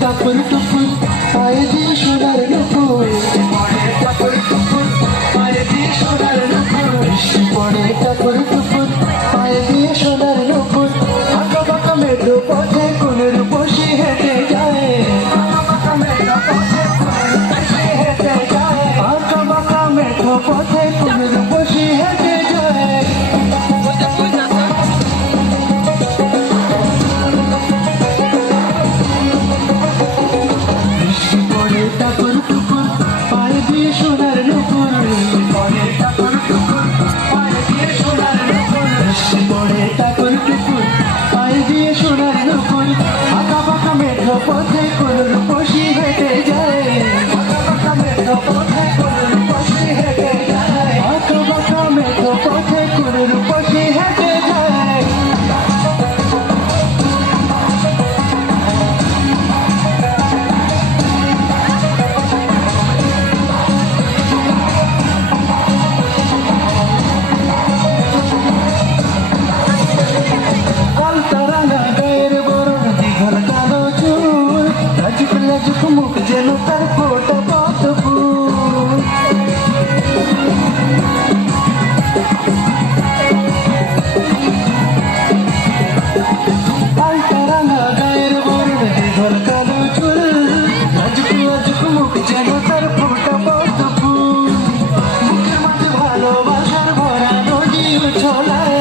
टपुर टपुर पाए दिए सोनार नुपुर टपुर टपुर पाए दिए सोनार नुपुर বৃষ্টি পড়ে टपुर टपुर पाए दिए সোনার নুপুর আঁকা বাঁকা মেঘো পথে কোনের বসে হেঁটে যায় আঁকা বাঁকা মেঘো পথে কোনের বসে হেঁটে যায় আঁকা বাঁকা মেঘো পথে কোনের বসে হেঁটে যায় टपुर टपुर पाए दिए सोनार नुपुर टपुर टपुर पाए दिए सोनार नुपुर বৃষ্টি পড়ে टपुर टपुर पाए दिए সোনার নুপুর আঁকা বাঁকা মেঘো পথে কোনের বসে হেঁটে যায় আঁকা বাঁকা মেঘো পথে কোনের বসে হেঁটে যায় আঁকা বাঁকা মেঘো পথে কোনের বসে হেঁটে যায় मुख जेनो तर फोट बहुत फूल अलतरंगा गायर बोर्ड दिघल कालो चुल अजकु अजकु मुख जेनो तर फोट बहुत फूल मुखेर माঝে ভালোবাসার ভরা নদী উছলায়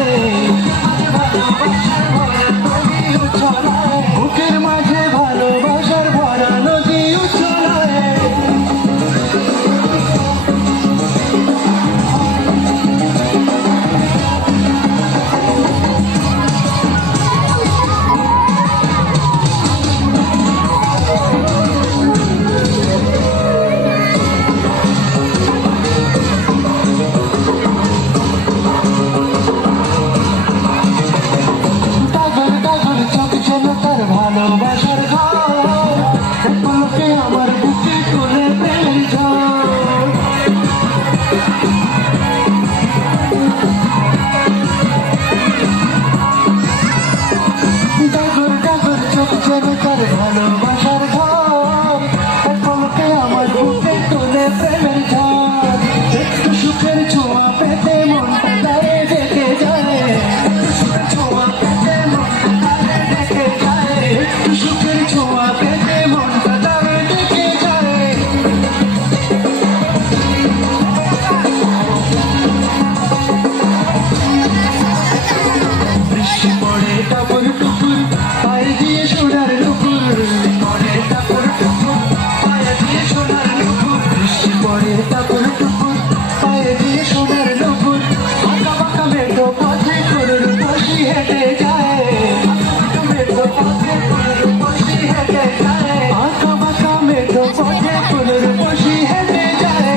ভালোবাসার ভরা নদী উছলায় মুখের মাঝে ভালোবাসার ভরা নদী ভালোবাসার ঘর পলকে আমার বুকে তুলে প্রেমের ঝড় ডাগর ডাগর চোখ যেন তার ভালোবাসার ঘর পলকে আমার বুকে তুলে প্রেমের ঝড় একটু সুখের ছোঁয়া পেতে মনটা তারে ডেকে যায় ছোঁয়া পেতে মনটা তারে ডেকে যায় একটু সুখের ছোঁয়া পেতে মনটা তারে ডেকে যায় বৃষ্টি পড়ে টপুর টপুর পায়ে দিয়ে সোনার নুপুর পড়ে টপুর টপুর পায়ে দিয়ে সোনার নুপুর বৃষ্টি পড়ে টপুর টপুর পায়ে দিয়ে সোনার নুপুর আঁকা বাঁকা মেঘো পথে কোনের বসে হেঁটে যায় মেঘো পথে কোনের বসে হেঁটে যায় আঁকা বাঁকা মেঘো পথে কোনের বসে হেঁটে যায়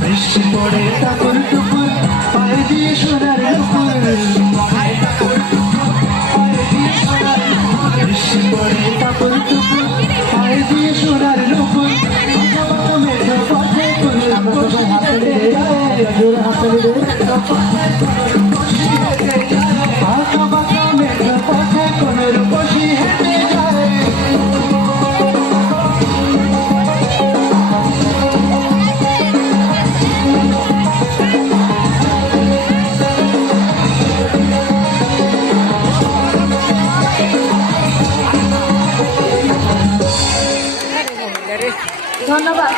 বৃষ্টি পড়ে টপুর টপুর পায়ে দিয়ে সোনার নুপুর বৃষ্টি পড়ে টপুর টপুর পায়ে দিয়ে সোনার নুপুর মেঘো পথে কোনের বসে হেঁটে যায় আঁকা বাঁকা মেঘো পথে কোনের বসে হেঁটে যায় ধন্যবাদ।